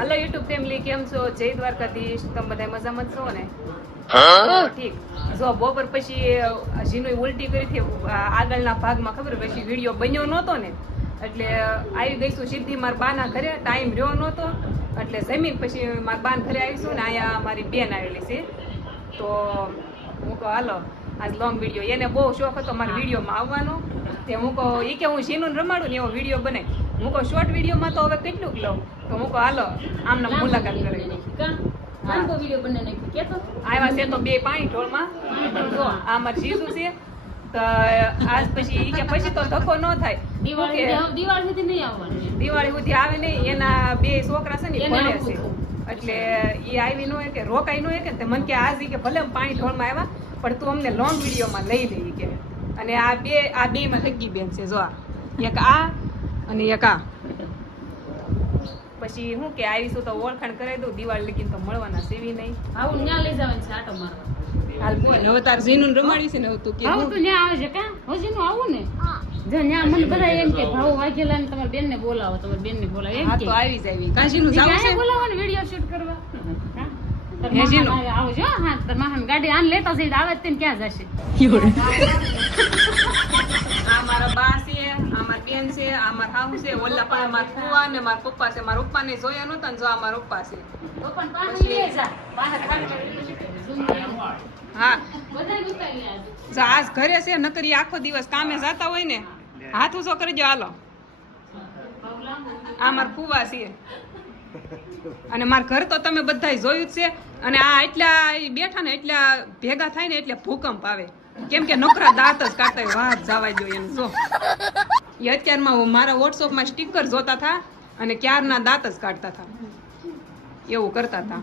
Hello YouTube family, કેમ છો? જય દ્વારકાધીશ. તમે બધા મજામાં જ છો ને? ઠીક. જો બપોર પછી જીનું ઉલટી કરી હતી આગળના ભાગમાં, ખબર પછી વિડીયો બન્યો નહોતો ને, એટલે આવી ગઈશું સીધી મારા બાના ઘરે. ટાઈમ રહ્યો નહોતો એટલે જમીન પછી મારા બાના ઘરે આવીશું ને. અહીંયા મારી બેન આવેલી છે, તો હું કહું હાલો આજ લોંગ વિડીયો. એને બહુ શોખ હતો મારા વિડીયોમાં આવવાનો, તે હું કહું એ કે હું જીનું રમાડું ને એવો વિડીયો બને. હું કહું શોર્ટ વિડીયોમાં તો હવે કેટલુંક લઉં, તો હું કહું હાલો આમના મુલાકાત કરી. આવ્યા છે તો બે પાણી ઢોળમાં. જો આ મારી જીજુ છે, તો આજ પછી ઈ કે પછી તો ધક્કો ન થાય. દિવાળી સુધી આવે નહીં. એના બે છોકરા છે ને ભણે છે, એટલે એ આવી ન હોય કે રોકાઈ ન હોય કે મને કે આજ કે ભલે પાણી ઢોળમાં આવ્યા પણ તું અમને લોંગ વિડીયોમાં લઈ લઈ કે. અને આ બે માં સગી બેન છે. જો આ એક આ અને એક આ. પછી હું કે આવીશું તો ઓળખાણ કરાવી દઉં. દિવાળી લગીને તો મળવાના સેવી નહીં. આવું ન્યા લઈ જવાનું છે આટો મારવા. હાલ બોલ હવે તાર જીનું રમાડી છે ને. હવે તું કે આવું તો ન્યા આવે છે કા હોજીનું આવું ને. જો ન્યા મને બધા એમ કે ભાવ વાઘેલા ને તમારી બેન ને બોલાવો, તમારી બેન ને બોલાવો એમ હા કે. તો આવી જાય. કાશીનું જાવું છે બોલાવવાનું વિડિયો શૂટ કરવા. હેજીનો આવજો. હા તાર માહન ગાડી આન લેતા જઈ આવે તેમ ક્યાં જશે. આ મારા બા છે, આ મારી બેન છે, આ મારા હાહુ છે, ઓલા પણ મારા ફુવા ને મારા પપ્પા છે. મારા પપ્પા ને જોયા નહોતા ને જો આ મારા પપ્પા છે. તો પણ પાણી લઈ જા. બહાર ખાલી હા બધા ગુતાઈ આજ. જો આજ ઘરે છે, નકરી આખો દિવસ કામે જતા હોય ને. હાથ ઊંચો કરજો હાલો. આ મારા ફુવા છે અને મારા ઘર તો તમે બધા જોયું જ છે. અને આ એટલા બેઠા ને એટલા ભેગા થાય ને એટલે ભૂકંપ આવે, કેમ કે નોકરા દાંત જ કાઢતા હોય. વાત જવા દો એને. જો એ અત્યારમાં મારા વોટ્સઅપમાં સ્ટીકર જોતા હતા અને ક્યારના દાંત જ કાઢતા હતા, એવું કરતા હતા.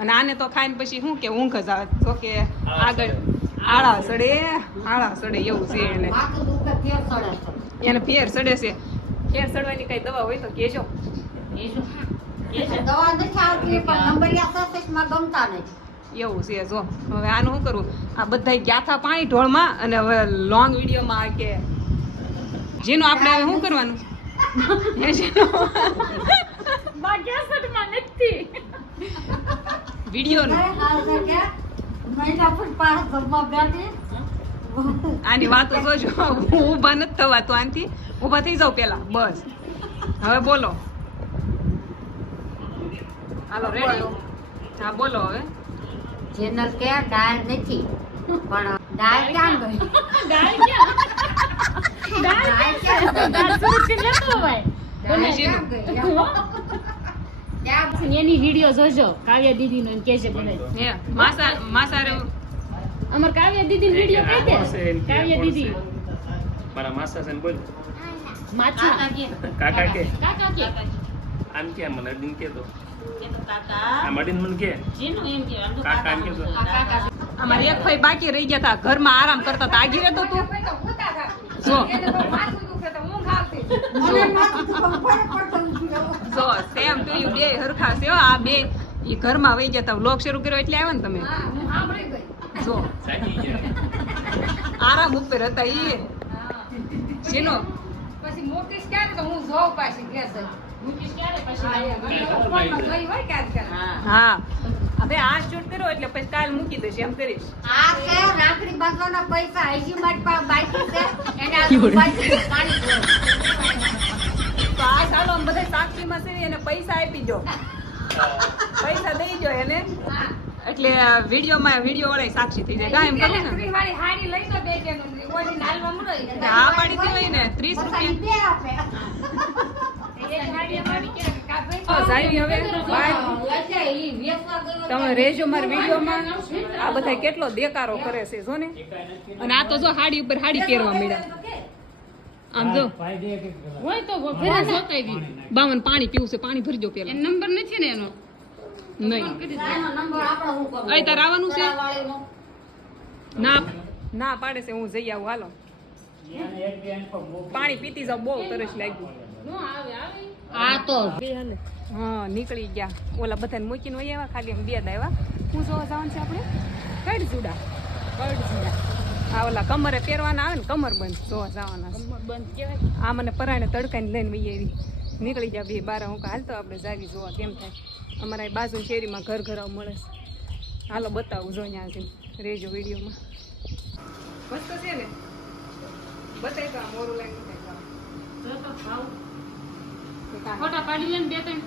અને આને તો ખાઈને પછી શું કે ઊંઘ જ આવે. જો કે આગળ આળા સડે એવું છે એને ફેર સડે છે. ફેર સડવાની કઈ દવા હોય તો કહેજો. એવું છે. જો હવે આનું શું કરવું? આ બધા ગયા હતા પાણી ઢોળમાં અને હવે લોંગ વિડીયોમાં કે જેનું આપણે હવે શું કરવાનું વિડીયોનું. આની વાતો જોજો. હું ઊભા નથી થવા તો આનથી ઊભા થઈ જાવ પેલા. બસ હવે બોલો. હાલો રેડી? હા બોલો હવે. ચેનલ કે ડાળ નથી પણ ડાળ ક્યાં ગઈ? દાળ ક્યાં? દાળ સુરત થી લેતો હોય. એની વિડિયો જોજો કાવ્યા દીદી નો કેજે બધા. હે માસા રે અમાર કાવ્યા દીદી ની વિડિયો કહી દે. કાવ્યા દીદી મારા માસા છે ને બોલ. માચા કાકા કે કાકા કે આમ કે મને અડીન કે તો કે તો કાકા આમ અડીન મને કે જેનું એમ કે કાકા એમ કે તો અમારે એક ભાઈ બાકી રહી ગયા હતા, ઘરમાં આરામ કરતા હતા. આગી રહેતો તું જો જો સેમ ટુ યુ. બે હરખા છે આ બે. ઈ ઘરમાં વહી ગયા હતા. વ્લોગ શરૂ કર્યો એટલે આવ્યા ને તમે. જો સાચી છે. આરામ ઉપર હતા ઈ. શીનો પછી મોકલીશ ક્યારે તો હું જોઉં પાછી કે છે મૂકીશ ક્યારે પછી ગઈ હોય ક્યારે હા હવે આ શૂટ કર્યો એટલે પછી કાલ મૂકી દઈશ એમ કરીશ. આ છે રાખડી બાંધવાના પૈસા હજી મારી પાસે બાકી છે એને પાણી તો આ ચાલો આમ બધા સાક્ષીમાં છે એને પૈસા આપી દો. પૈસા દઈ દો એને એટલે વિડીયો વાળા સાક્ષી થઈ જાય. કાંઈ એમ કરો ને. વાળી હાડી લઈ દો બે જણ ઓલી નાલમાં મળો હા પાડી દેવાય ને. 30 રૂપિયા. બે આપે એક હાડી અમારી કે કાપે સાહેબ હવે બાય. તમે રેજો મારા વિડીયોમાં. આ બધા કેટલો દેકારો કરે છે જો ને. અને આ તો જો હાડી ઉપર હાડી પહેરવા મળ્યા. આમ જો હોય તો ફેરા જોતાઈ દી. બાવન પાણી પીવું છે. પાણી ભરજો એ પેલા. નંબર નથી ને એનો. નહીં નંબર આપણો હું કરું અહીં તાર આવવાનું છે? વાળીનો ના પાડે છે. હું જઈ આવું હાલો. પાણી પીતી જાવ. બહુ તરસ લાગ્યું. નો આવે આવે આ તો હા નીકળી ગયા. ઓલા બધાને મૂકીને વહી આવ્યા. ખાલી એમ બે આવ્યા. હું જોવા જવાનું છે આપણે કડજુડા. આ ઓલા કમરે પહેરવાના આવે ને કમર બંધ જોવા જવાના છે. બંધ કેવાય. આ મને પરાણે તડકાને લઈને વહી આવી. નીકળી ગયા બે બાર હું હાલતો આપણે જાવી જોવા કેમ થાય અમારા અહીં બાજુ શેરીમાં ઘર ઘર મળે છે. હાલો બતાવું જો ત્યાં છે રેજો વિડીયોમાં મસ્ત છે ને બતાવી તો આ મોરું લાઈન જો તો ખાવ ફોટા પાડી લે ને બે ત્રણ.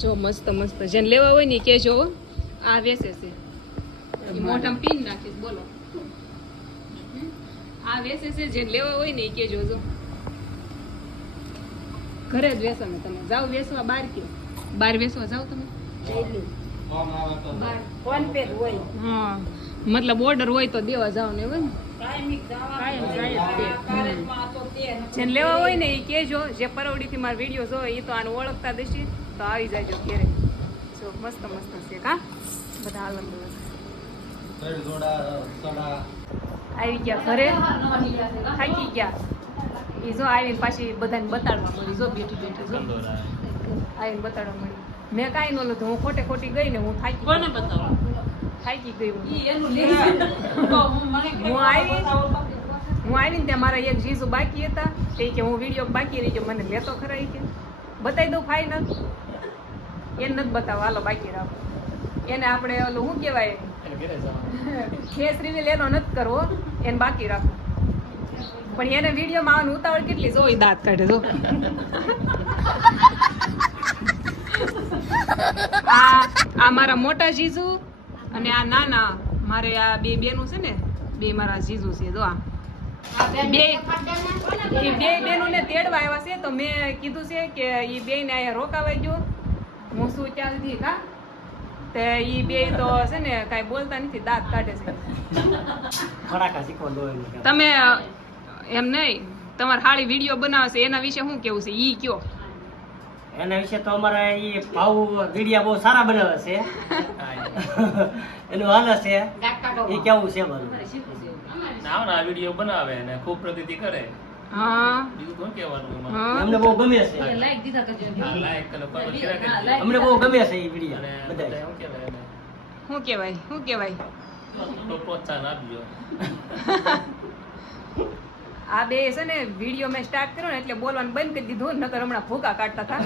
જો મસ્ત મસ્ત જેને લેવા હોય ને કે જો આ વેસે છે ઈ મોઢામાં પીન નાખીશ બોલો આ વેસે છે જેને લેવા હોય ને કે જો ઘરે જ વેસો ને તમે જાઓ વેસવા બહાર કે બહાર વેસવા જાઓ તમે ફોન પે હોય હા મતલબ ઓર્ડર હોય તો દેવા જાવ ને હોય ને કાયમ જાય જ તે. જેને લેવા હોય ને એ કહેજો જે પરવડીથી મારા વિડીયો જોવે એ તો આને ઓળખતા દેશી તો આવી જાયજો ઘેરે જો મસ્ત મસ્ત છે કા બધા અલગ અલગ આવી ગયા ઘરે થાકી ગયા એ જો આવીને પાછી બધાને બતાડવા મળી જો બેઠી બેઠી જો આવીને બતાડવા મળી મેં કાંઈ ન લીધું હું ખોટે ખોટી ગઈ ને હું થાકી કોને બતાવો થાકી ગઈ હું. ઈ એનું લે હું આવીને ત્યાં મારા એક જીજુ બાકી હતા તે કે હું વિડીયો બાકી રહી ગયો મને લેતો ખરા ઈ કે બતાવી દઉં ફાઇનલ એને નથી બતાવો હાલો બાકી રાખો એને આપણે ઓલું શું કહેવાય ફેસ રિવીલ એનો નથી કરવો એને બાકી રાખો પણ એને વિડીયોમાં આવવાનું ઉતાવળ કેટલી જો ઈ દાંત કાઢે જો આ મારા મોટા જીજુ અને આ નાના મારે આ બે બેનું છે ને બે મારા જીજુ છે જો આ બે બેનું ને તેડવા આવ્યા છે તો મેં કીધું છે કે ઈ બે ને અહીંયા રોકાવા ગયો હું શું ત્યાં સુધી કા તે ઈ બે તો છે ને કાંઈ બોલતા નથી દાંત કાઢે છે તમે એમ નહીં તમારે હાળી વિડીયો બનાવે છે એના વિશે શું કેવું છે ઈ કયો એના વિશે તો અમારા ઈ ભાવ વિડિયા બહુ સારા બનાવે છે એનું હાલ છે એ કેવું છે બધું ના વિડીયો બનાવે ને ખૂબ પ્રગતિ કરે હા બીજું શું કહેવાનું એમાં? હા અમને બહુ ગમે છે લાઈક દીધા કરજો હા, like અને comment કર્યા કરજો. હા, like. અમને બહુ ગમે છે એ અને વિડિયા બધા બધા શું કહેવાય એને? શું કહેવાય શું કહેવાય તો પ્રોત્સાહન આપજો. આ બે છે ને વિડીયો મેં સ્ટાર્ટ કર્યો ને એટલે બોલવાનું બંધ કરી દીધું નકર હમણાં ભૂકા કાઢતા હતા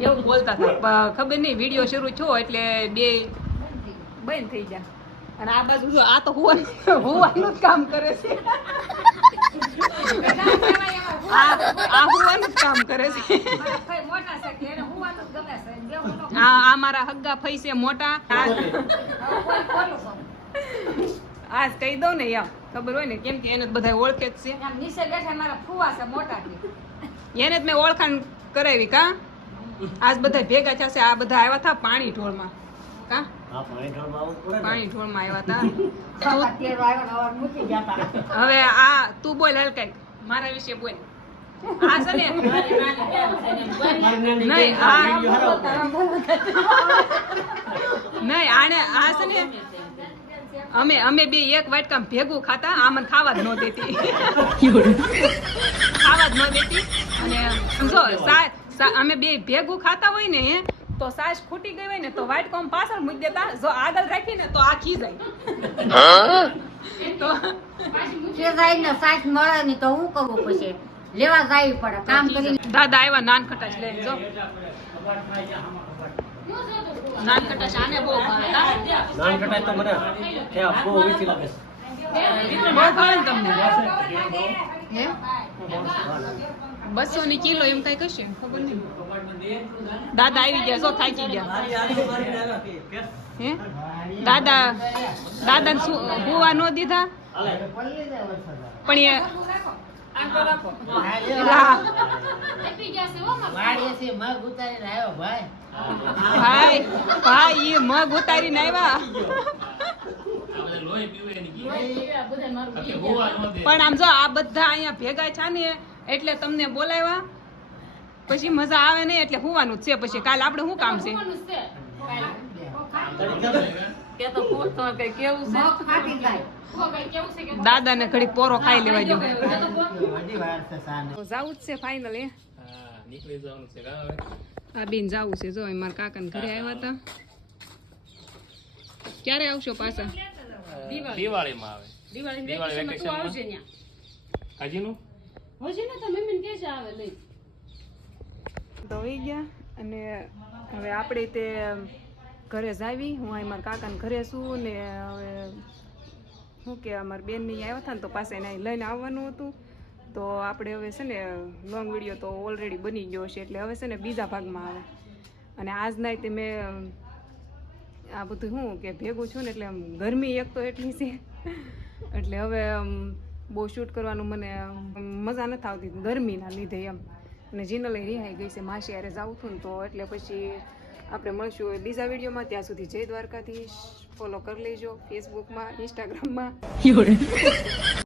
એવું બોલતા હતા ખબર નહીં વિડીયો શરૂ થયો એટલે બે બંધ થઈ ગયા અને આ બાજુ જો આ તો હુવાનું જ કામ કરે છે આ હુવાનું જ કામ કરે છે મોટા છે કે એને હુવાનું જ ગમે છે દેવું ન આ મારા હગ્ગા ફઈ છે મોટા આજ કહી દઉં ને એમ ખબર હોય ને કેમ કે એને જ બધા ઓળખે જ છે આમ નીચે બેઠા મારા ફુવા છે મોટા કે એને જ મેં ઓળખાણ કરાવી કા આજ બધા ભેગા થયા છે આ બધા આવ્યા હતા પાણી ઢોળમાં કા હા પાણી ઢોળમાં આવવું પડે ને. પાણી ઢોળમાં આવ્યા હતા ખાવા તેરો આવ્યો ને હવે મૂકી ગયા હતા હવે આ તું બોલ હાલ કઈક મારા વિશે બોલ આ છે ને મારી નાની નહીં, બેન આ વિડિયો હારો કરે. નહીં આને આ છે ને અમે બે એક વાટકામ ભેગું ખાતા આ મને ખાવા જ ન દેતી ખાવા જ ન દેતી અને સમજો અમે બે ભેગું ખાતા હોય ને તો સાસ ખૂટી ગઈ હોય ને તો વાટકામ પાછળ મૂકી દેતા જો આગળ રાખીને તો આ ખી જાય તો કે જાય ને સાસ મળે નહીં તો હું કરવું પછી લેવા જાવી પડે કામ કરી દાદા આવ્યા નાન ખટાશ લઈને જો નાન ખટાશ આને બહુ ભાવે કા? નાન કટાય તો મને ત્યાં બહુ વીચી લાગે છે બહુ ભાવે ને તમને હે? હા. 200 ની કિલો એમ કઈ કશે ખબર નહીં દાદા આવી ગયા જો થાકી ગયા હે દાદા શું હુવા નો દીધા પણ એ લા, આપી ગયા છે હો મારા. ભાઈ ભાઈ એ મગ ઉતારીને આવ્યા આ બધા લોહી પીવે એની ઘી. બધા મારું બાકી હોવા ન દે. પણ આમ જો આ બધા અહીંયા ભેગા છે ને એટલે તમને બોલાવ્યા પછી મજા આવે નહીં એટલે હુવાનું જ છે પછી કાલે આપણે શું કામ છે હોવાનું જ છે. કે તો પૂછ તો કઈ કેવું છે મગ ફાટી જાય હો, કઈ કેવું છે કે દાદા ને ઘડી પોરો ખાઈ લેવા જો તો જાવું જ છે ફાઇનલ એ હા, નીકળી જવાનું છે કા હવે? આ બેન જાવું છે જો મારા કાકાને ઘરે આવ્યા હતા ક્યારે આવશો પાછા દિવાળીમાં આવે દિવાળી દિવાળી વેકેશનમાં તું વેકેશનમાં. આવજે ન્યા. કાજીનું હજી ને તો મમ્મી કે છે આવે લઈ તો વહી ગયા અને હવે આપણે તે ઘરે જ આવી. હું અહીં મારા કાકાને ઘરે છું ને હવે શું કે અમારી બેન ની આવ્યા હતા ને તો પાસે એને અહીં લઈને આવવાનું હતું. તો આપણે હવે છે ને લોંગ વિડીયો તો ઓલરેડી બની ગયો છે એટલે હવે છે ને બીજા ભાગમાં આવે. અને આજ નાઈતે મેં આ બધું શું કે ભેગું છું ને એટલે આમ ગરમી એક તો એટલી છે એટલે હવે બહુ શૂટ કરવાનું મને મજા નથી આવતી ગરમીના લીધે એમ. અને જીનલ રિહાઈ ગઈ છે માસી હારે જાઉં છું ને તો એટલે પછી આપણે મળશું બીજા વિડીયોમાં. ત્યાં સુધી જય દ્વારકાધીશ. ફોલો કરી લેજો ફેસબુકમાં, ઇન્સ્ટાગ્રામમાં.